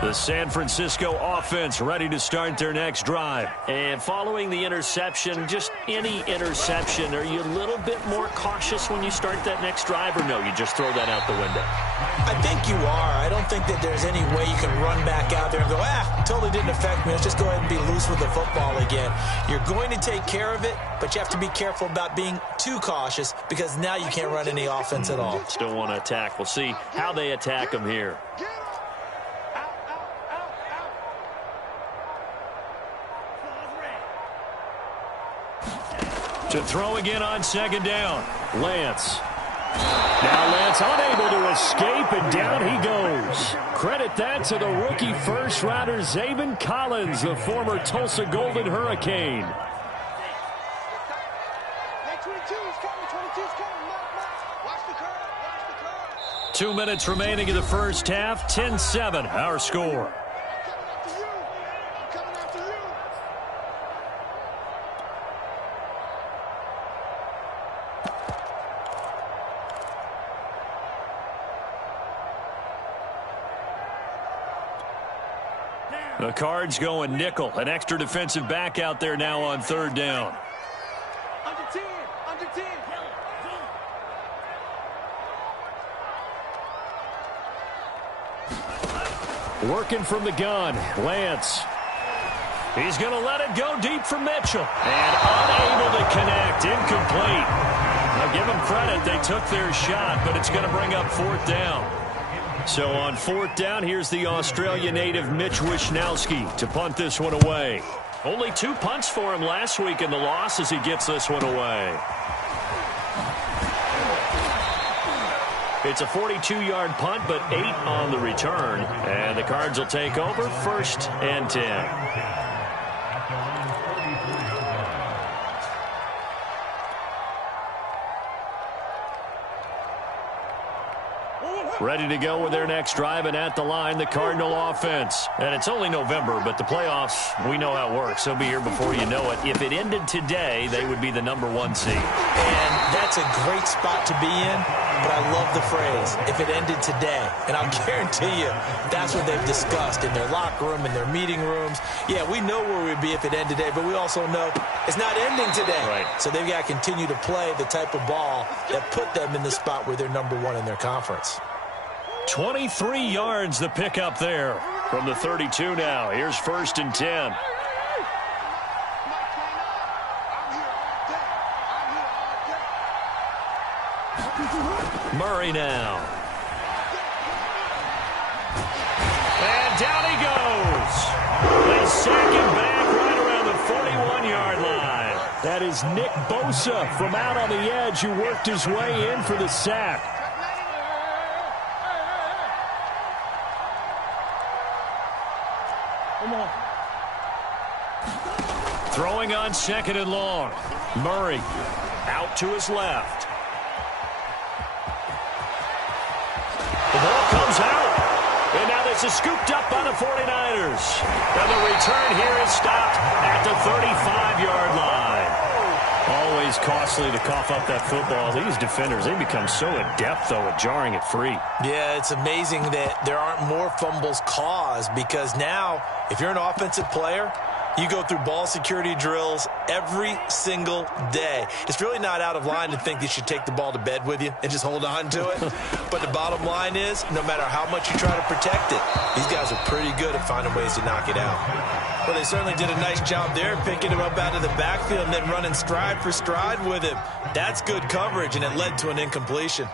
The San Francisco offense ready to start their next drive. And following the interception, just any interception, are you a little bit more cautious when you start that next drive, or no, you just throw that out the window? I think you are. I don't think that there's any way you can run back out there and go, totally didn't affect me. Let's just go ahead and be loose with the football again. You're going to take care of it, but you have to be careful about being too cautious because now you can't run any offense at all. Still want to attack. We'll see how they attack them here. To throw again on second down. Lance. Now Lance unable to escape, and down he goes. Credit that to the rookie first-rounder Zaven Collins, the former Tulsa Golden Hurricane. 2 minutes remaining in the first half. 10-7, our score. The Cards going nickel. An extra defensive back out there now on third down. Under 10. Working from the gun. Lance. He's going to let it go deep for Mitchell. And unable to connect. Incomplete. Now give them credit. They took their shot, but it's going to bring up fourth down. So on fourth down, here's the Australia native Mitch Wishnowski to punt this one away. Only 2 punts for him last week in the loss as he gets this one away. It's a 42-yard punt, but 8 on the return. And the Cards will take over, 1st and 10. Ready to go with their next drive, and at the line, the Cardinal offense. And it's only November, but the playoffs, we know how it works. They'll be here before you know it. If it ended today, they would be the #1 seed. And that's a great spot to be in, but I love the phrase, if it ended today. And I'll guarantee you, that's what they've discussed in their locker room, in their meeting rooms. Yeah, we know where we'd be if it ended today, but we also know it's not ending today. Right. So they've got to continue to play the type of ball that put them in the spot where they're #1 in their conference. 23 yards the pickup there from the 32 now. Here's 1st and 10. Murray now. And down he goes. They sack him back right around the 41-yard line. That is Nick Bosa from out on the edge who worked his way in for the sack. Throwing on 2nd and long. Murray out to his left. The ball comes out. And now this is scooped up by the 49ers. And the return here is stopped at the 35-yard line. Always costly to cough up that football. These defenders, they become so adept, though, at jarring it free. Yeah, it's amazing that there aren't more fumbles caused because now, if you're an offensive player, you go through ball security drills every single day. It's really not out of line to think you should take the ball to bed with you and just hold on to it. But the bottom line is, no matter how much you try to protect it, these guys are pretty good at finding ways to knock it out. Well, they certainly did a nice job there picking him up out of the backfield and then running stride for stride with him. That's good coverage, and it led to an incompletion.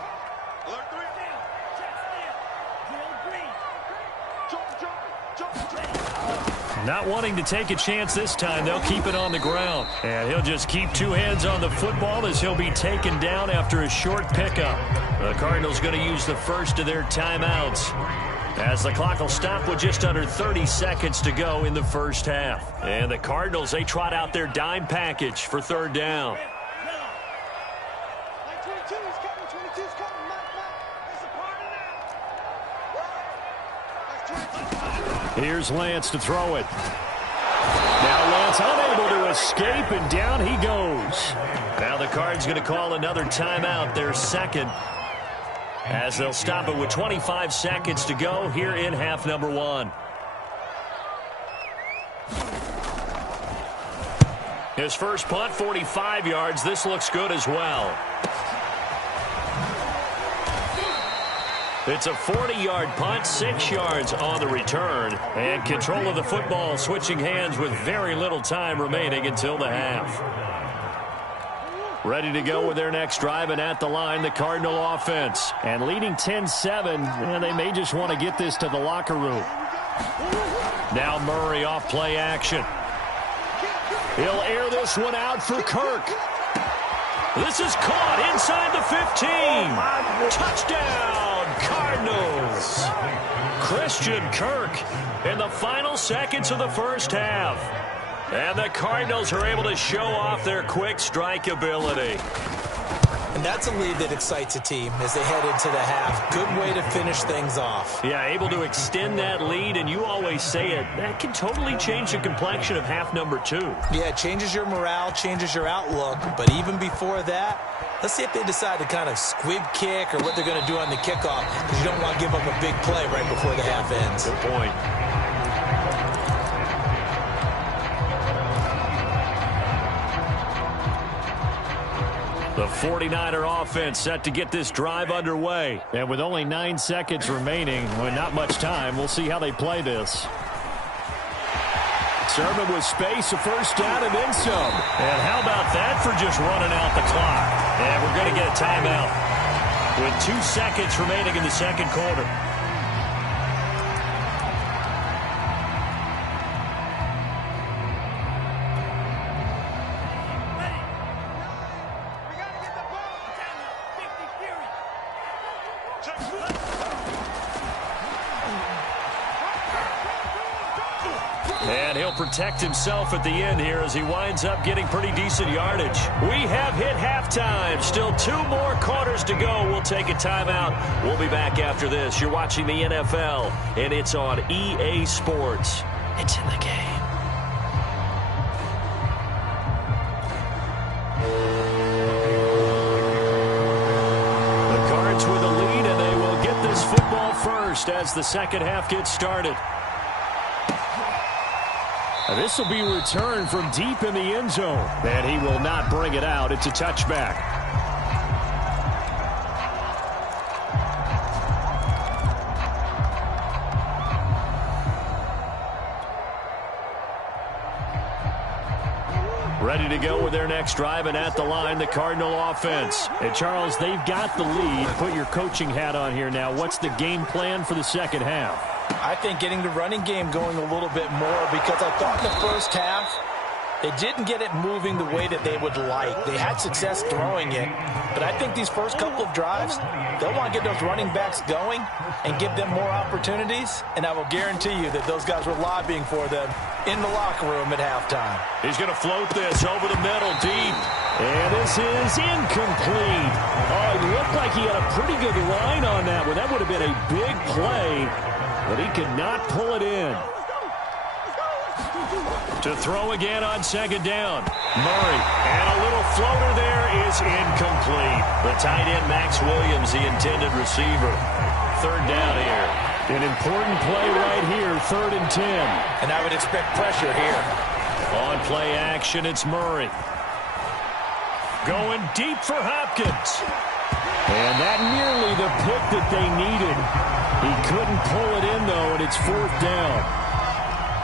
Not wanting to take a chance this time, they'll keep it on the ground. And he'll just keep 2 hands on the football as he'll be taken down after a short pickup. The Cardinals going to use the first of their timeouts as the clock will stop with just under 30 seconds to go in the first half. And the Cardinals, they trot out their dime package for 3rd down. Here's Lance to throw it. Now Lance unable to escape, and down he goes. Now the Cards going to call another timeout, their 2nd, as they'll stop it with 25 seconds to go here in half #1. His first punt, 45 yards. This looks good as well. It's a 40-yard punt, 6 yards on the return. And control of the football switching hands with very little time remaining until the half. Ready to go with their next drive, and at the line, the Cardinal offense. And leading 10-7, and they may just want to get this to the locker room. Now Murray off play action. He'll air this one out for Kirk. This is caught inside the 15. Touchdown, Cardinals. Christian Kirk in the final seconds of the first half. And the Cardinals are able to show off their quick strike ability. And that's a lead that excites a team as they head into the half. Good way to finish things off. Yeah, able to extend that lead, and you always say it, that can totally change the complexion of half number 2. Yeah, it changes your morale, changes your outlook. But even before that, let's see if they decide to kind of squib kick or what they're going to do on the kickoff, because you don't want to give up a big play right before the half ends. Good point. The 49er offense set to get this drive underway. And with only 9 seconds remaining, with not much time, we'll see how they play this. Sermon with space, a first down, and then some. And how about that for just running out the clock? And we're going to get a timeout with 2 seconds remaining in the second quarter. And he'll protect himself at the end here as he winds up getting pretty decent yardage. We have hit halftime. Still 2 more quarters to go. We'll take a timeout. We'll be back after this. You're watching the NFL, and it's on EA Sports. It's in the game. The Cards with a lead, and they will get this football first as the second half gets started. This will be returned from deep in the end zone. And he will not bring it out. It's a touchback. Ready to go with their next drive, and at the line, the Cardinal offense. And Charles, they've got the lead. Put your coaching hat on here now. What's the game plan for the second half? I think getting the running game going a little bit more, because I thought in the first half they didn't get it moving the way that they would like. They had success throwing it, but I think these first couple of drives, they'll want to get those running backs going and give them more opportunities, and I will guarantee you that those guys were lobbying for them in the locker room at halftime. He's going to float this over the middle deep. And this is incomplete. Oh, it looked like he had a pretty good line on that one. That would have been a big play. But he could not pull it in. To throw again on second down. Murray. And a little floater there is incomplete. The tight end, Max Williams, the intended receiver. Third down here. An important play right here, 3rd and 10. And I would expect pressure here. On play action, it's Murray. Going deep for Hopkins. And that nearly the pick that they needed. He couldn't pull it in, though, and it's 4th down.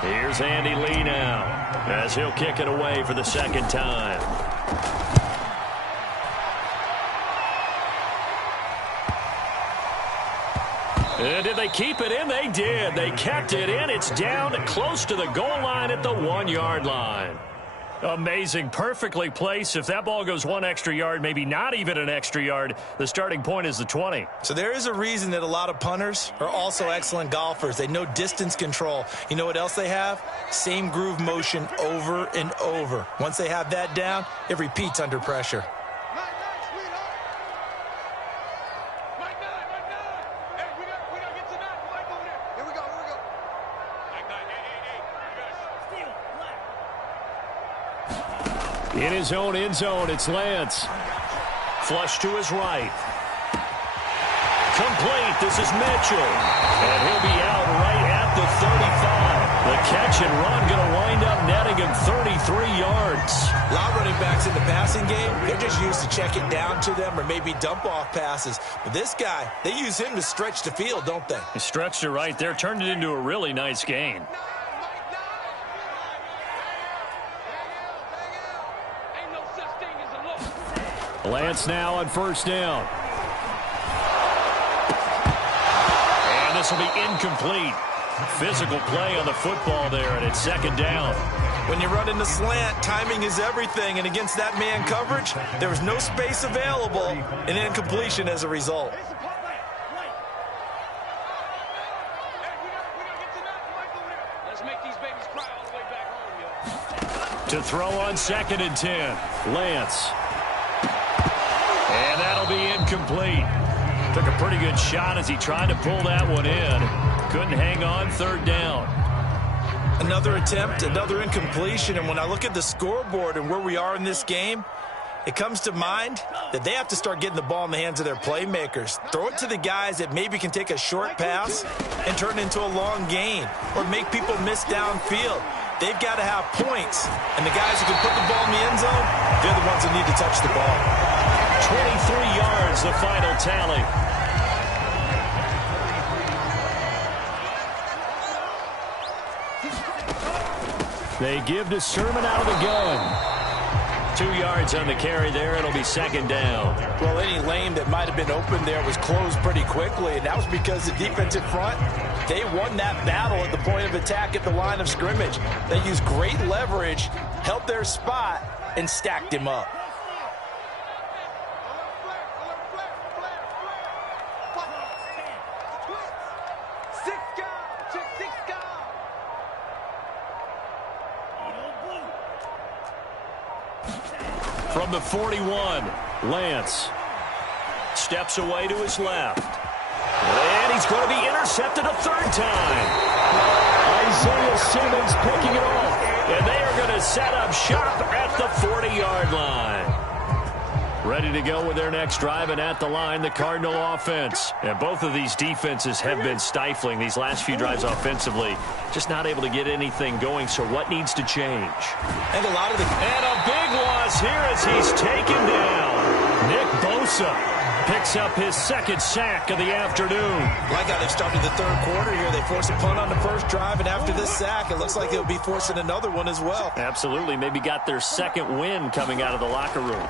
Here's Andy Lee now, as he'll kick it away for the second time. And did they keep it in? They did. They kept it in. It's down close to the goal line at the 1-yard line. Amazing. Perfectly placed. If that ball goes 1 extra yard, maybe not even an extra yard, the starting point is the 20. So there is a reason that a lot of punters are also excellent golfers. They know distance control. You know what else they have? Same groove motion over and over. Once they have that down, it repeats under pressure. In his own end zone, it's Lance. Flush to his right. Complete. This is Mitchell. And he'll be out right at the 35. The catch and run going to wind up netting him 33 yards. A lot of running backs in the passing game, they're just used to check it down to them or maybe dump off passes. But this guy, they use him to stretch the field, don't they? He stretched it right there, turned it into a really nice gain. Lance now on first down. And this will be incomplete. Physical play on the football there, and it's second down. When you run in the slant, timing is everything, and against that man coverage, there was no space available, and incompletion as a result. Let's make these babies cry all the way back home, yo. To throw on 2nd and 10, Lance. And that'll be incomplete. Took a pretty good shot as he tried to pull that one in. Couldn't hang on, 3rd down. Another attempt, another incompletion, and when I look at the scoreboard and where we are in this game, it comes to mind that they have to start getting the ball in the hands of their playmakers. Throw it to the guys that maybe can take a short pass and turn it into a long gain or make people miss downfield. They've got to have points, and the guys who can put the ball in the end zone, they're the ones that need to touch the ball. 23 yards, the final tally. They give to Sermon out of the gun. 2 yards on the carry there. It'll be 2nd down. Well, any lane that might have been open there was closed pretty quickly, and that was because the defensive front, they won that battle at the point of attack at the line of scrimmage. They used great leverage, held their spot, and stacked him up. From the 41, Lance steps away to his left. And he's going to be intercepted a 3rd time. Isaiah Simmons picking it off. And they are going to set up shop at the 40-yard line. Ready to go with their next drive, and at the line, the Cardinal offense. And both of these defenses have been stifling these last few drives offensively. Just not able to get anything going, so what needs to change? And a big loss here as he's taken down. Nick Bosa picks up his 2nd sack of the afternoon. Like how they've started the 3rd quarter here. They forced a punt on the first drive, and after this sack, it looks like they'll be forcing another one as well. Absolutely. Maybe got their 2nd win coming out of the locker room.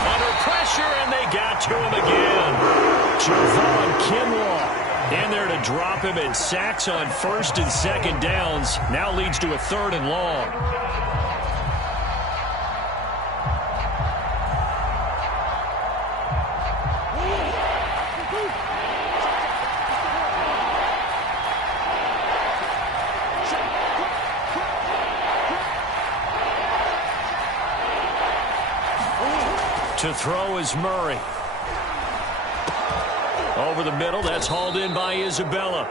Under pressure, and they got to him again. Javon Kinlaw in there to drop him, and sacks on 1st and 2nd downs. Now leads to a 3rd and long. To throw is Murray. Over the middle, that's hauled in by Isabella.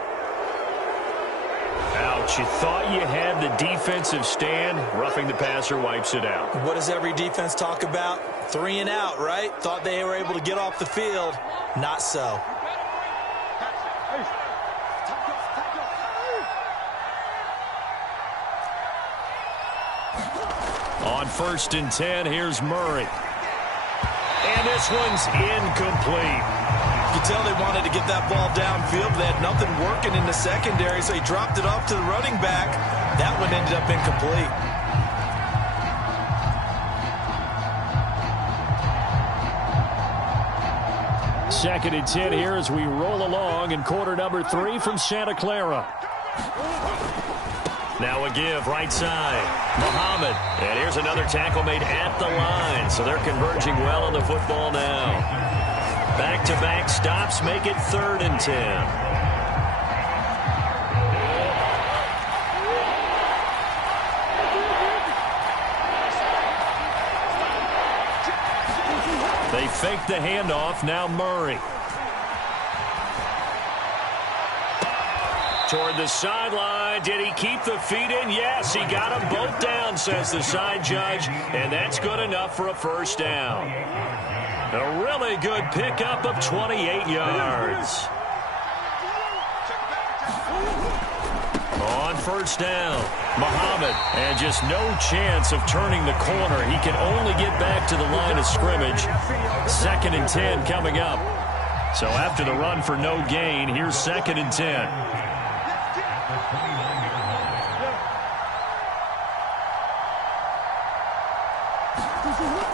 Ouch, you thought you had the defensive stand. Roughing the passer wipes it out. What does every defense talk about? 3 and out, right? Thought they were able to get off the field. Not so. On 1st and 10, here's Murray. And this one's incomplete. You can tell they wanted to get that ball downfield. They had nothing working in the secondary, so he dropped it off to the running back. That one ended up incomplete. Second and 10 here as we roll along in quarter number 3 from Santa Clara. Now a give, right side. Muhammad. And here's another tackle made at the line. So they're converging well on the football now. Back-to-back stops make it 3rd and 10. They fake the handoff. Now Murray. Toward the sideline. Did he keep the feet in? Yes, he got them both down, says the side judge. And that's good enough for a 1st down. A really good pickup of 28 yards. first down. Muhammad, and just no chance of turning the corner. He can only get back to the line of scrimmage. 2nd and 10 coming up. So after the run for no gain, here's 2nd and 10.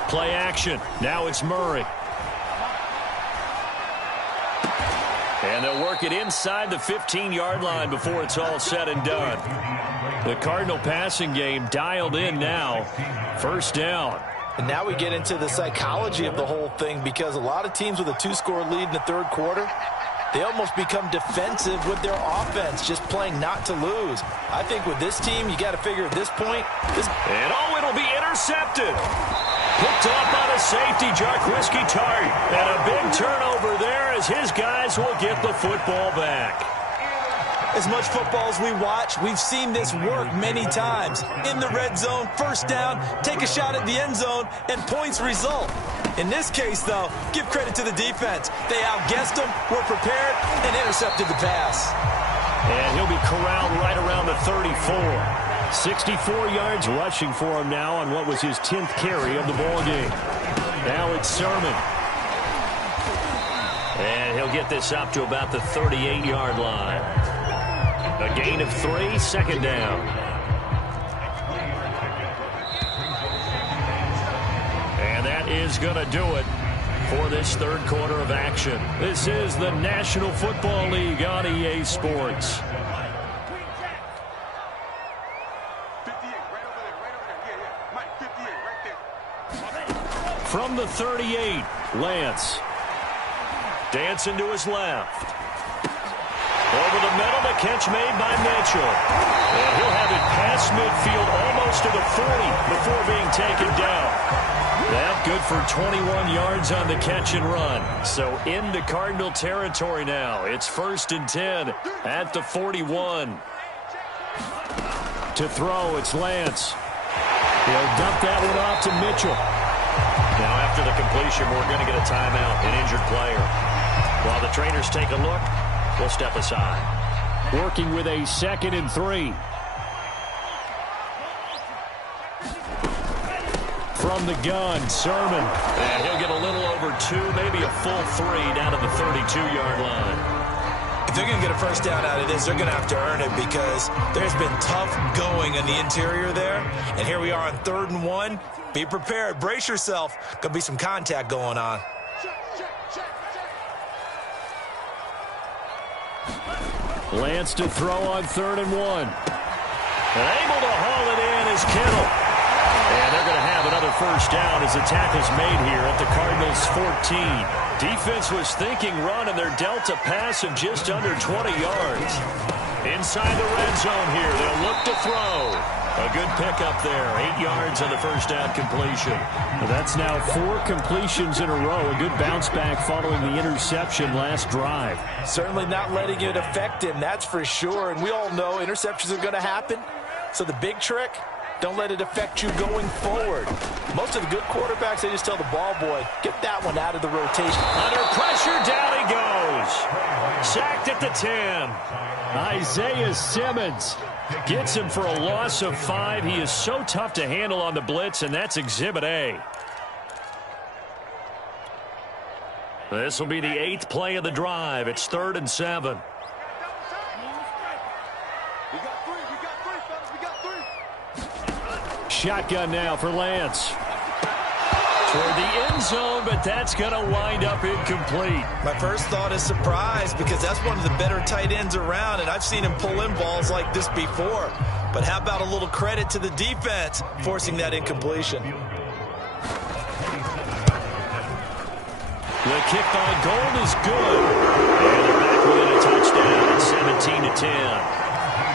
Play action. Now it's Murray. And they'll work it inside the 15-yard line before it's all said and done. The Cardinal passing game dialed in now. First down. And now we get into the psychology of the whole thing, because a lot of teams with a 2-score lead in the third quarter, they almost become defensive with their offense, just playing not to lose. I think with this team, you got to figure at this point. And it'll be intercepted. Picked off by the safety, Jarquiski Tart. And a big turnover there as his guys will get the football back. As much football as we watch, we've seen this work many times. In the red zone, first down, take a shot at the end zone, and points result. In this case, though, give credit to the defense. They outguessed them, were prepared, and intercepted the pass. And he'll be corralled right around the 34. 64 yards rushing for him now on what was his 10th carry of the ballgame. Now it's Sermon. And he'll get this up to about the 38-yard line. A gain of 3, 2nd down. And that is going to do it for this third quarter of action. This is the National Football League on EA Sports. From the 38, Lance. Dancing to his left. Over the middle, the catch made by Mitchell. And he'll have it past midfield almost to the 40 before being taken down. That good for 21 yards on the catch and run. So into Cardinal territory now. It's 1st and 10 at the 41. To throw, it's Lance. He'll dump that one off to Mitchell. Now after the completion, we're going to get a timeout, an injured player. While the trainers take a look, we'll step aside. Working with a 2nd and 3. From the gun, Sermon. And he'll get a little over 2, maybe a full 3 down to the 32-yard line. If they're going to get a first down out of this, they're going to have to earn it, because there's been tough going in the interior there. And here we are on 3rd and 1. Be prepared. Brace yourself. Going to be some contact going on. Lance to throw on 3rd and 1. And able to haul it in is Kittle. And they're going to have another first down as the tackle's made here at the Cardinals' 14. Defense was thinking run, and they're dealt a pass of just under 20 yards. Inside the red zone here, they'll look to throw. A good pickup there, 8 yards on the first down completion. Well, that's now 4 completions in a row. A good bounce back following the interception last drive. Certainly not letting it affect him, that's for sure. And we all know interceptions are going to happen. So the big trick, don't let it affect you going forward. Most of the good quarterbacks, they just tell the ball boy, get that one out of the rotation. Under pressure, down he goes. Sacked at the 10. Isaiah Simmons gets him for a loss of 5. He is so tough to handle on the blitz, and that's Exhibit A. This will be the 8th play of the drive. It's 3rd and 7. Shotgun now for Lance. Toward the end zone, but that's going to wind up incomplete. My first thought is surprise, because that's one of the better tight ends around, and I've seen him pull in balls like this before. But how about a little credit to the defense forcing that incompletion? The kick by Gold is good. And they're back within a touchdown. It's 17-10.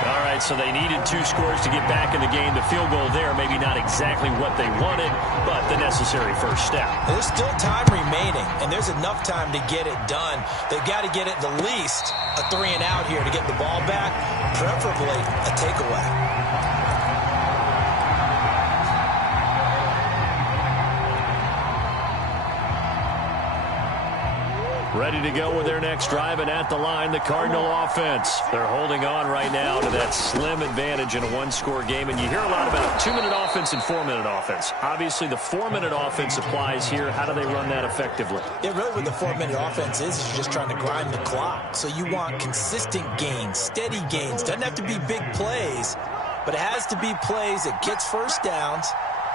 All right, so they needed 2 scores to get back in the game. The field goal there, maybe not exactly what they wanted, but the necessary first step. There's still time remaining, and there's enough time to get it done. They've got to get it the least a 3 and out here to get the ball back, preferably a takeaway. Ready to go with their next drive, and at the line, the Cardinal offense. They're holding on right now to that slim advantage in a one-score game, and you hear a lot about 2-minute offense and 4-minute offense. Obviously, the 4-minute offense applies here. How do they run that effectively? Yeah, really what the 4-minute offense is you're just trying to grind the clock. So you want consistent gains, steady gains. Doesn't have to be big plays, but it has to be plays that gets first downs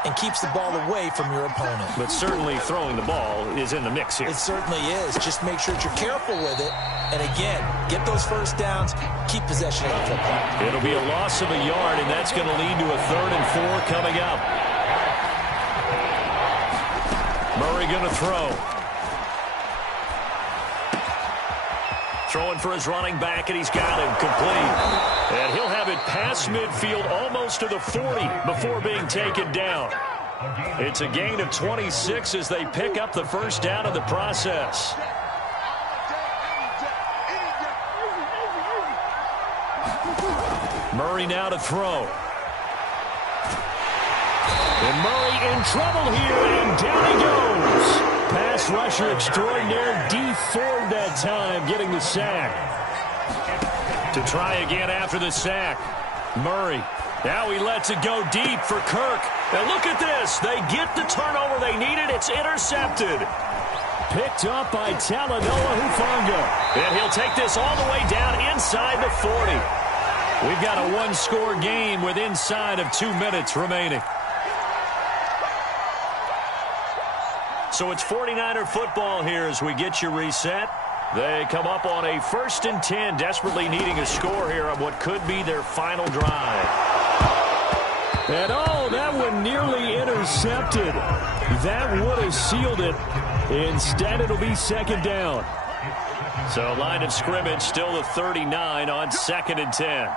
and keeps the ball away from your opponent. But certainly throwing the ball is in the mix here. It certainly is. Just make sure that you're careful with it. And again, get those first downs, keep possession of the football. It'll be a loss of a yard, and that's going to lead to a 3rd and 4 coming up. Murray going to throw. Throwing for his running back, and he's got him complete. And he'll have it past midfield almost to the 40 before being taken down. It's a gain of 26 as they pick up the first down in the process. Murray now to throw. And Murray in trouble here, and down he goes. Pass rusher extraordinaire, D Ford that time, getting the sack. To try again after the sack. Murray. Now he lets it go deep for Kirk. And look at this. They get the turnover they needed. It's intercepted. Picked up by Talanoa Hufanga. And he'll take this all the way down inside the 40. We've got a one-score game with inside of 2 minutes remaining. So it's 49er football here as we get you reset. They come up on a 1st and 10, desperately needing a score here on what could be their final drive. And oh, that one nearly intercepted. That would have sealed it. Instead, it'll be 2nd down. So line of scrimmage still the 39 on 2nd and 10.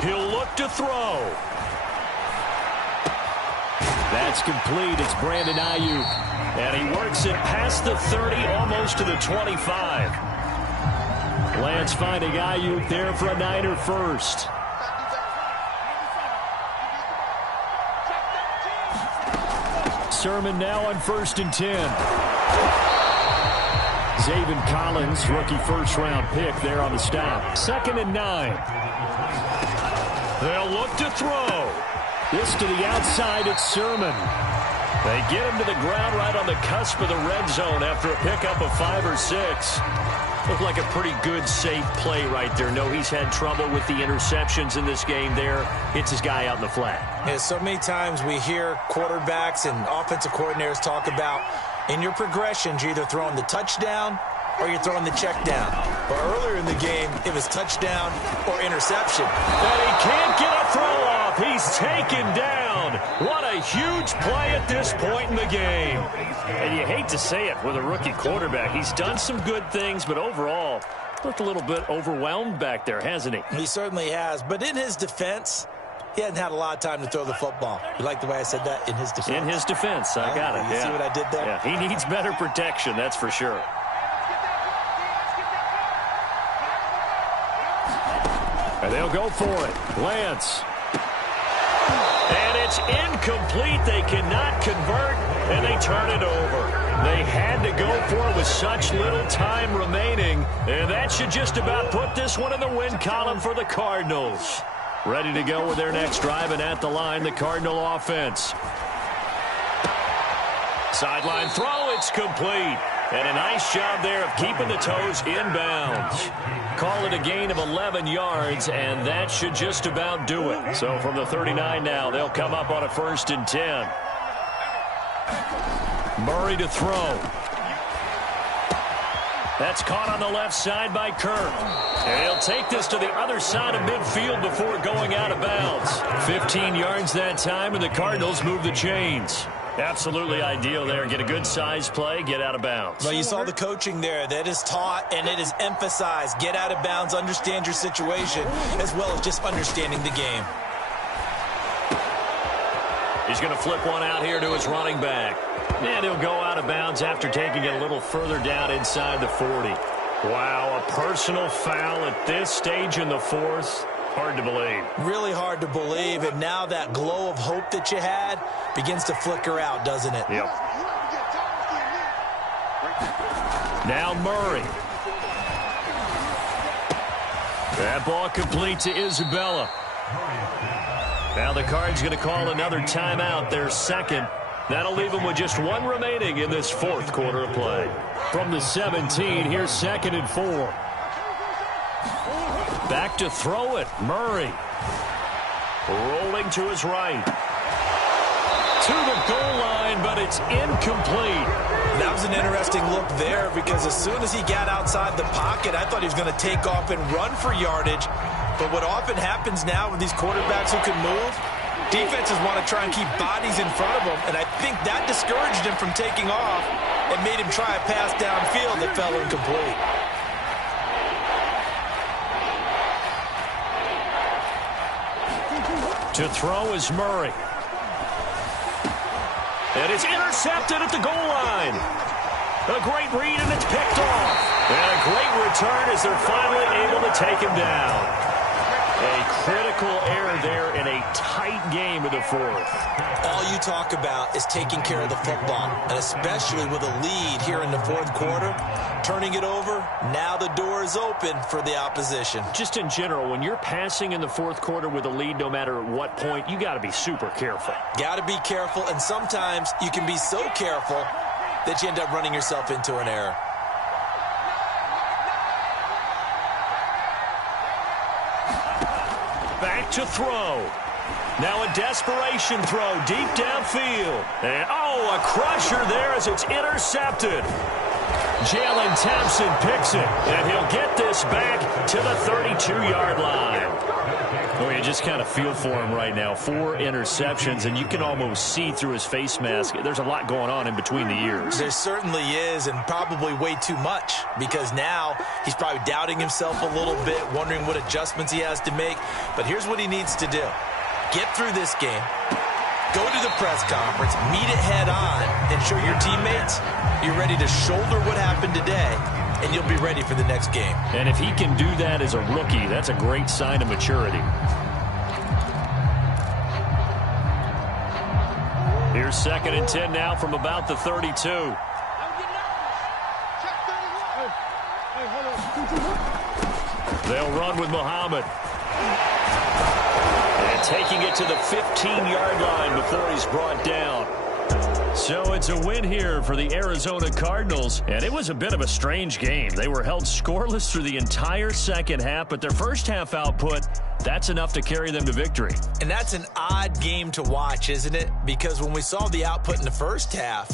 He'll look to throw. That's complete. It's Brandon Ayuk. And he works it past the 30, almost to the 25. Lance finding Ayuk there for a Niner first. Sermon now on 1st and 10. Zaven Collins, rookie first-round pick there on the stop. 2nd and 9. They'll look to throw. This to the outside, it's Sermon. They get him to the ground right on the cusp of the red zone after a pickup of 5 or 6. Looked like a pretty good, safe play right there. No, he's had trouble with the interceptions in this game there. Hits his guy out in the flat. Yeah, so many times we hear quarterbacks and offensive coordinators talk about in your progressions, you're either throwing the touchdown or you're throwing the check down. But earlier in the game, it was touchdown or interception. And he can't get a throw off. He's taken down. What a huge play at this point in the game. And you hate to say it with a rookie quarterback. He's done some good things, but overall, looked a little bit overwhelmed back there, hasn't he? He certainly has. But in his defense, he hadn't had a lot of time to throw the football. You like the way I said that? In his defense. In his defense. I got it. You see what I did there? Yeah, he needs better protection, that's for sure. And they'll go for it. Lance. And it's incomplete. They cannot convert, and they turn it over. They had to go for it with such little time remaining, and that should just about put this one in the win column for the Cardinals. Ready to go with their next drive, and at the line, the Cardinal offense. Sideline throw, it's complete. And a nice job there of keeping the toes inbounds. Call it a gain of 11 yards, and that should just about do it. So from the 39 now, they'll come up on a 1st and 10. Murray to throw. That's caught on the left side by Kirk. And he'll take this to the other side of midfield before going out of bounds. 15 yards that time, and the Cardinals move the chains. Absolutely ideal there. Get a good size play, get out of bounds. Well, you saw the coaching there. That is taught and it is emphasized. Get out of bounds, understand your situation, as well as just understanding the game. He's going to flip one out here to his running back. And he'll go out of bounds after taking it a little further down inside the 40. Wow, a personal foul at this stage in the 4th. Hard to believe. Really hard to believe, and now that glow of hope that you had begins to flicker out, doesn't it? Yep. Now Murray. That ball complete to Isabella. Now the Cards going to call another timeout, their second. That'll leave them with just one remaining in this fourth quarter of play. From the 17, here's 2nd and 4. Back to throw it, Murray. Rolling to his right. To the goal line, but it's incomplete. That was an interesting look there because as soon as he got outside the pocket, I thought he was going to take off and run for yardage. But what often happens now with these quarterbacks who can move, defenses want to try and keep bodies in front of them, and I think that discouraged him from taking off and made him try a pass downfield that fell incomplete. To throw is Murray. And it's intercepted at the goal line. A great read, and it's picked off. And a great return as they're finally able to take him down. A critical error there in a tight game in the fourth. All you talk about is taking care of the football, and especially with a lead here in the fourth quarter, turning it over, now the door is open for the opposition. Just in general, when you're passing in the fourth quarter with a lead, no matter at what point, you got to be super careful. Got to be careful, and sometimes you can be so careful that you end up running yourself into an error. Back to throw. Now a desperation throw deep downfield. And, a crusher there as it's intercepted. Jalen Thompson picks it, and he'll get this back to the 32-yard line. Oh, you just kind of feel for him right now. 4 interceptions, and you can almost see through his face mask. There's a lot going on in between the ears. There certainly is, and probably way too much, because now he's probably doubting himself a little bit, wondering what adjustments he has to make. But here's what he needs to do. Get through this game, go to the press conference, meet it head on, and show your teammates you're ready to shoulder what happened today, and you'll be ready for the next game. And if he can do that as a rookie, that's a great sign of maturity. Here's 2nd and 10 now from about the 32. They'll run with Muhammad. And taking it to the 15-yard line before he's brought down. So it's a win here for the Arizona Cardinals, and it was a bit of a strange game. They were held scoreless through the entire second half, but their first half output, that's enough to carry them to victory. And that's an odd game to watch, isn't it? Because when we saw the output in the first half,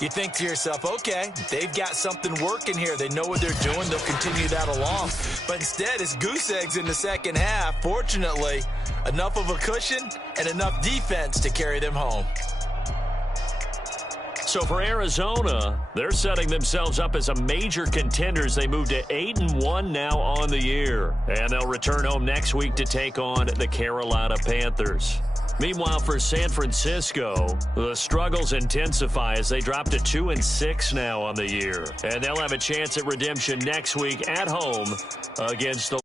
you think to yourself, okay, they've got something working here. They know what they're doing. They'll continue that along. But instead, it's goose eggs in the second half. Fortunately, enough of a cushion and enough defense to carry them home. So for Arizona, they're setting themselves up as a major contenders. They move to 8-1 now on the year. And they'll return home next week to take on the Carolina Panthers. Meanwhile, for San Francisco, the struggles intensify as they drop to 2-6 now on the year. And they'll have a chance at redemption next week at home against the